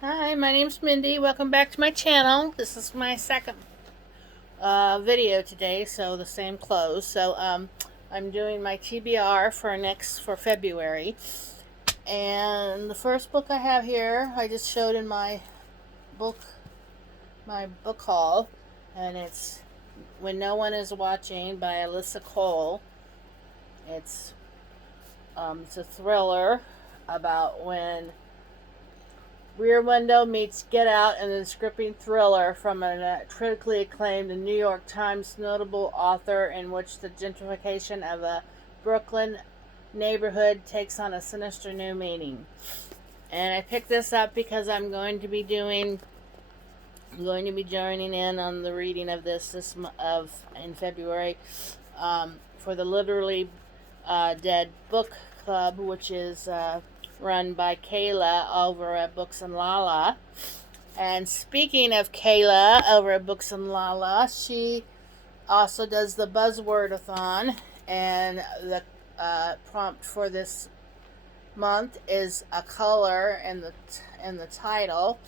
Hi, my name's Mindy. Welcome back to my channel. This is my second video today, so the same clothes. I'm doing my TBR for February, and the first book I have here I just showed in book my book haul, and it's When No One Is Watching by Alyssa Cole. It's it's a thriller about when Rear Window meets Get Out, and the gripping thriller from a critically acclaimed New York Times notable author, in which the gentrification of a Brooklyn neighborhood takes on a sinister new meaning. And I picked this up because I'm going to be joining in on the reading of in February for the Literally Dead Book Club, which is run by Kayla over at Books and Lala. And speaking of Kayla over at Books and Lala, she also does the Buzzwordathon, and the prompt for this month is a color in the title.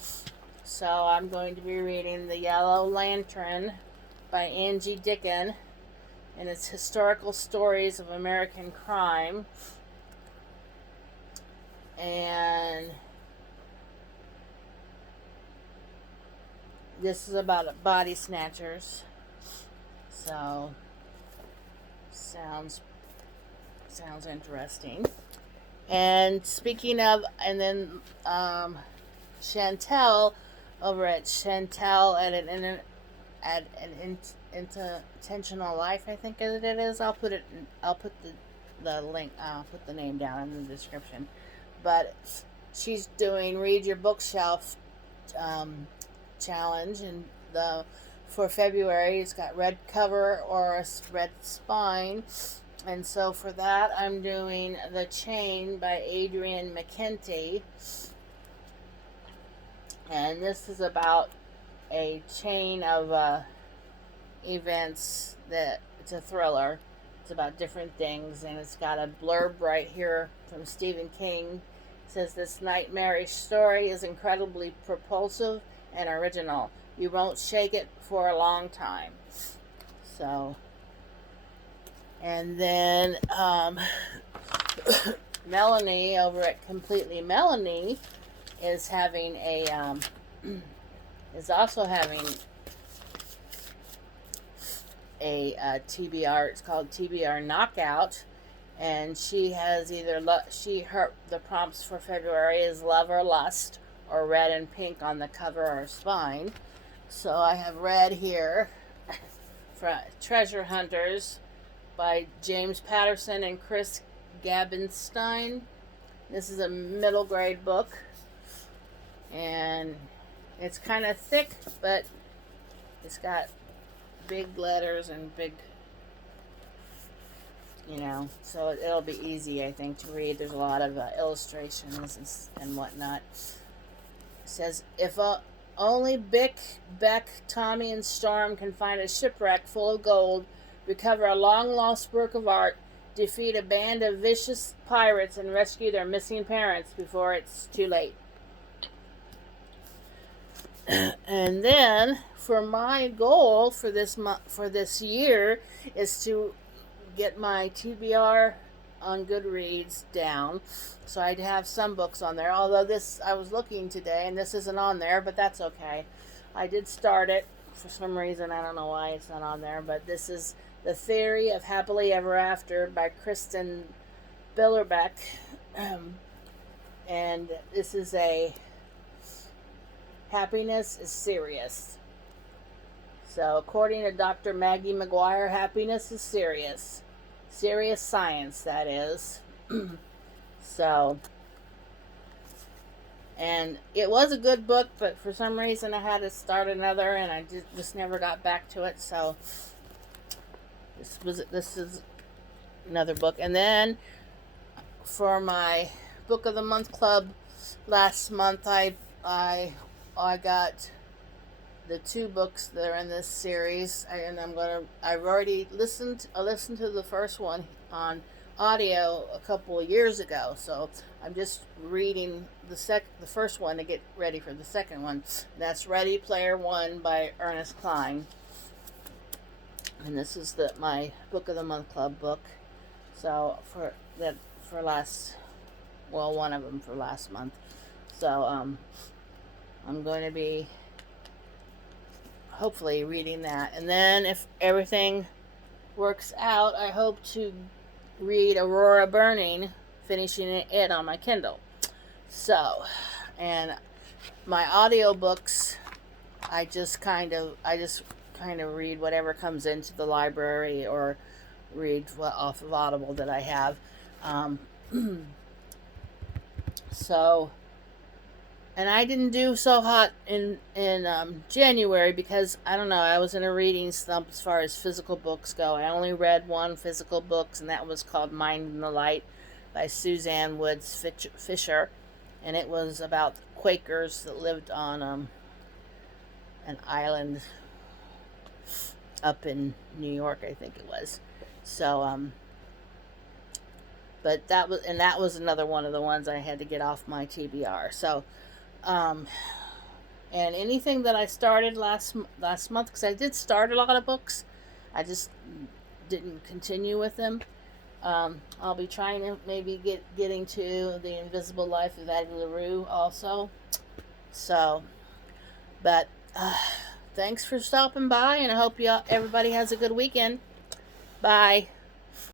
So I'm going to be reading The Yellow Lantern by Angie Dickin, and it's historical stories of American crime. And this is about body snatchers. So sounds interesting. And speaking of, and then Chantel over at Chantel at an intentional life, I think it is. I'll put the link. I'll put the name down in the description. But she's doing Read Your Bookshelf challenge, and for February it's got red cover or a red spine. And so for that, I'm doing The Chain by Adrian McKenty. And this is about a chain of events that it's a thriller. It's about different things, and it's got a blurb right here from Stephen King. It says, "This nightmarish story is incredibly propulsive and original. You won't shake it for a long time." So, and then Melanie over at Completely Melanie is having is also having a TBR. It's called TBR Knockout, and she has the prompts for February is love or lust, or red and pink on the cover or spine. So I have red here for Treasure Hunters by James Patterson and Chris Gabenstein. This is a middle grade book, and it's kind of thick, but it's got big letters and big, so it'll be easy, I think, to read. There's a lot of illustrations and whatnot. It says, if only Bick, Beck, Tommy, and Storm can find a shipwreck full of gold, recover a long-lost work of art, defeat a band of vicious pirates, and rescue their missing parents before it's too late. And then, for my goal for this year is to get my TBR on Goodreads down, so I'd have some books on there. Although I was looking today, and this isn't on there, but that's okay. I did start it for some reason. I don't know why it's not on there, but this is The Theory of Happily Ever After by Kristen Billerbeck, and this is a happiness is serious. So, according to Dr. Maggie McGuire, happiness is serious. Serious science, that is. So, and it was a good book, but for some reason I had to start another, and I just never got back to it. So, this is another book. And then for my Book of the Month Club last month, I got the two books that are in this series, and I've already listened to the first one on audio a couple of years ago, so I'm just reading the first one to get ready for the second one. That's Ready Player One by Ernest Cline. And this is my Book of the Month Club book. So for one of them for last month. So I'm going to be hopefully reading that, and then if everything works out, I hope to read Aurora Burning, finishing it on my Kindle. So, and my audiobooks, I just kind of read whatever comes into the library or read off of Audible that I have. So, and I didn't do so hot in January because, I don't know, I was in a reading slump as far as physical books go. I only read one physical book, and that was called Mind in the Light by Suzanne Woods Fisher. And it was about Quakers that lived on an island up in New York, I think it was. So, but that was another one of the ones I had to get off my TBR. So, and anything that I started last month, because I did start a lot of books, I just didn't continue with them. I'll be trying to maybe getting to The Invisible Life of Addie LaRue also. So, but thanks for stopping by, and I hope everybody has a good weekend. Bye.